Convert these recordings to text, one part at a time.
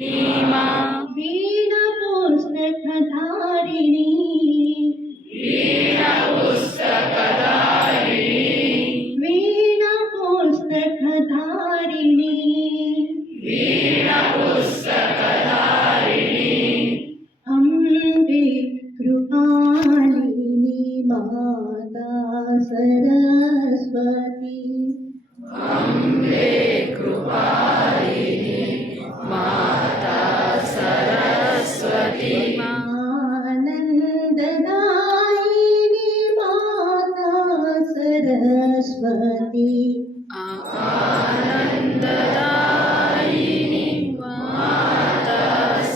मा वीणा पुस्तकधारिणी वीणा पुस्तकधारिणी वीणा पुस्तकधारिणी वीणा पुस्तकधारिणी अम्बे कृपालिनी माता सरस्वती अम्बे कृपालिनी माता सरस्वती आनन्ददायिनी माता सरस्वती आनन्ददायिनी माता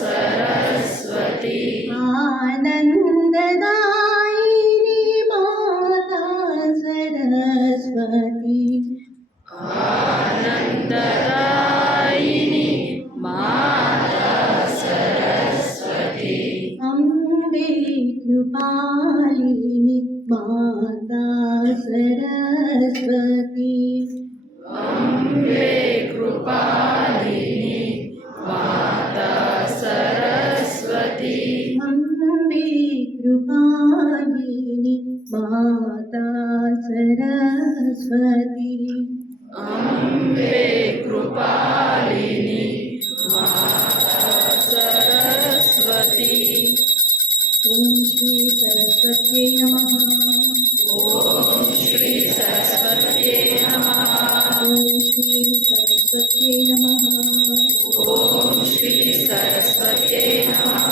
सरस्वती आनन्ददायिनी माता सरस्वती आनन्ददायिनी माता सरस्वती अम्बे कृपालिनी माता सरस्वती अम्बे कृपालिनी माता सरस्वती अम्बे कृपालिनी माता सरस्वती अम्बे कृपालिनी माता सरस्वती ॐ श्री सरस्वत्यै नमः ॐ श्री सरस्वत्यै नमः ॐ श्री सरस्वत्यै नमः ॐ श्री सरस्वत्यै नमः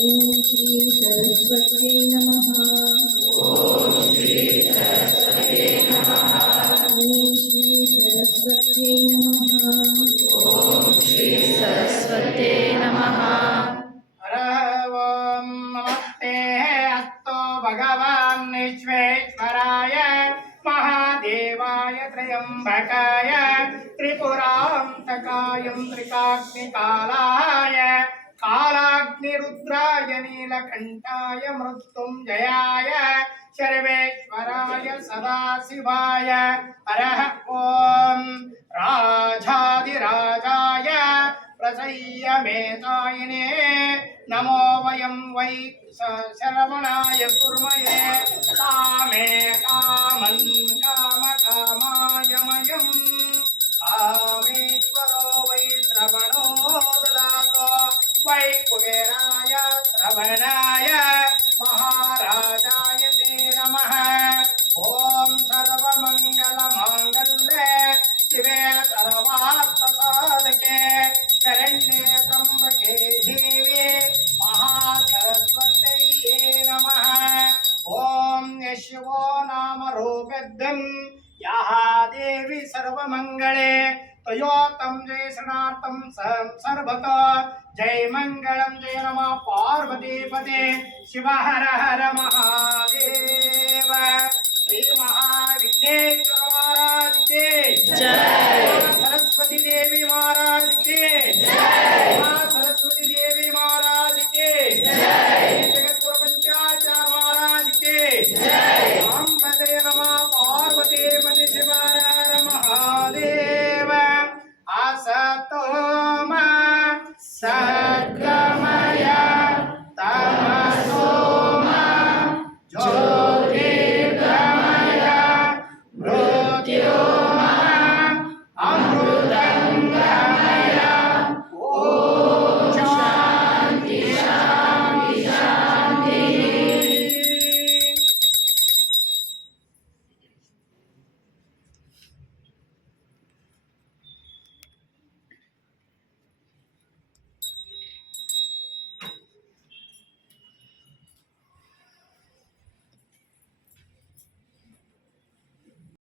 ॐ श्री सरस्वत्यै नमः ॐ श्री सरस्वत्यै नमः ॐ श्री सरस्वत्यै नमः ॐ श्री सरस्वत्यै नमः ओम नमस्ते अस्तु भगवान् विश्वेश्वराय महादेवाय त्र्यंबकाय त्रिपुरान्तकाय त्रिकाग्निकालाय कालाग्निरुद्राय नीलकण्ठाय मृत्युञ्जयाय सर्वेश्वराय सदाशिवाय हरः ओम राजाधिराजाय प्रसय्यमेतायिने नमो वयं वै शरवणाय कुर्महे कामे कामन् कामकामाय मयं कामेश्वरो वै श्रवणो ददातु वै कुबेराय श्रवणाय महाराजाय ते नमः ॐ सर्वमङ्गलमाङ्गल्ये शिवे सर्वार्थसाधके शरण्ये त्र्यंबके देवी महासरस्वत्यै नमः ॐ यशवो नाम रूपद्यं याः देवी सर्वमङ्गले तयोतं जय शरणार्थं सर्वतो जय मङ्गलं जय नमः पार्वतीपते शिव हर हर महादेव श्री महाविघ्नेश्वर महाराज के जय सरस्वती देवी महाराज के जय।